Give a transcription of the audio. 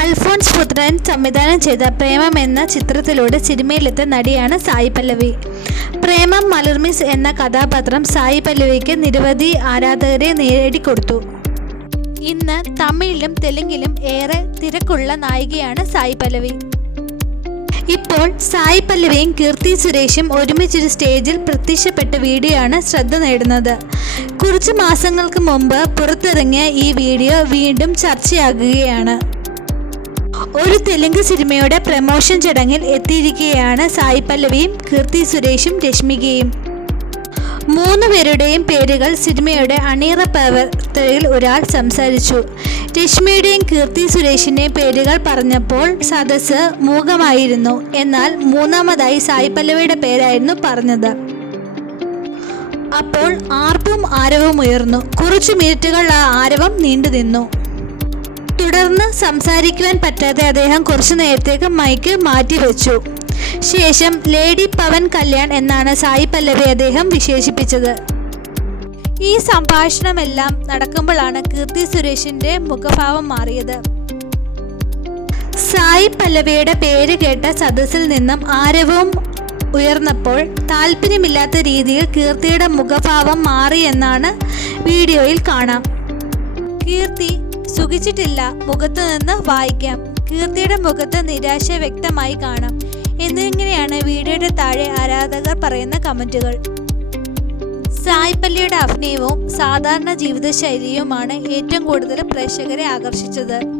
അൽഫോൺസ് പുത്രൻ സംവിധാനം ചെയ്ത പ്രേമം എന്ന ചിത്രത്തിലൂടെ സിനിമയിലെത്തിയ നടിയാണ് സായി പല്ലവി. പ്രേമം മലർമിസ് എന്ന കഥാപാത്രം സായി പല്ലവിക്ക് നിരവധി ആരാധകരെ നേടിക്കൊടുത്തു. ഇന്ന് തമിഴിലും തെലുങ്കിലും ഏറെ തിരക്കുള്ള നായികയാണ് സായി പല്ലവി. ഇപ്പോൾ സായി പല്ലവിയും കീർത്തി സുരേഷും ഒരുമിച്ചൊരു സ്റ്റേജിൽ പ്രത്യക്ഷപ്പെട്ട വീഡിയോ ആണ് ശ്രദ്ധ നേടുന്നത്. കുറച്ച് മാസങ്ങൾക്ക് മുമ്പ് പുറത്തിറങ്ങിയ ഈ വീഡിയോ വീണ്ടും ചർച്ചയാകുകയാണ്. ഒരു തെലുങ്ക് സിനിമയുടെ പ്രമോഷൻ ചടങ്ങിൽ എത്തിയിരിക്കുകയാണ് സായി പല്ലവിയും കീർത്തി സുരേഷും രശ്മികയും. മൂന്ന് പേരുടെയും പേരുകൾ സിനിമയുടെ അണിയറ പ്രവർത്തകരിൽ ഒരാൾ സംസാരിച്ചു. രശ്മിയുടെയും കീർത്തി സുരേഷിന്റെയും പേരുകൾ പറഞ്ഞപ്പോൾ സദസ്സ് മൂകമായിരുന്നു. എന്നാൽ മൂന്നാമതായി സായി പല്ലവിയുടെ പേരായിരുന്നു പറഞ്ഞത്. അപ്പോൾ ആർപ്പും ആരവും ഉയർന്നു. കുറച്ചു മിനിറ്റുകൾ ആ ആരവം നീണ്ടു നിന്നു തുടർന്ന് സംസാരിക്കുവാൻ പറ്റാതെ അദ്ദേഹം കുറച്ചു നേരത്തേക്ക് മൈക്ക് മാറ്റിവെച്ചു. ശേഷം ലേഡി പവൻ കല്യാൺ എന്നാണ് സായി പല്ലവി അദ്ദേഹം വിശേഷിപ്പിച്ചത്. ഈ സംഭാഷണമെല്ലാം നടക്കുമ്പോഴാണ് കീർത്തി സുരേഷിന്റെ മുഖഭാവം മാറിയത്. സായി പല്ലവിയുടെ പേര് കേട്ട സദസ്സിൽ നിന്നും ആരവവും ഉയർന്നപ്പോൾ താല്പര്യമില്ലാത്ത രീതിയിൽ കീർത്തിയുടെ മുഖഭാവം മാറി എന്നാണ് വീഡിയോയിൽ കാണാം. കീർത്തി സുഖിച്ചിട്ടില്ല. മുഖത്ത് നിന്ന് വായിക്കാം. കീർത്തിയുടെ മുഖത്ത് നിരാശ വ്യക്തമായി കാണാം. എന്നിങ്ങനെയാണ് വീഡിയോയുടെ താഴെ ആരാധകർ പറയുന്ന കമന്റുകൾ. സായ്പല്ലിയുടെ അഭിനയവും സാധാരണ ജീവിതശൈലിയുമാണ് ഏറ്റവും കൂടുതൽ പ്രേക്ഷകരെ ആകർഷിച്ചത്.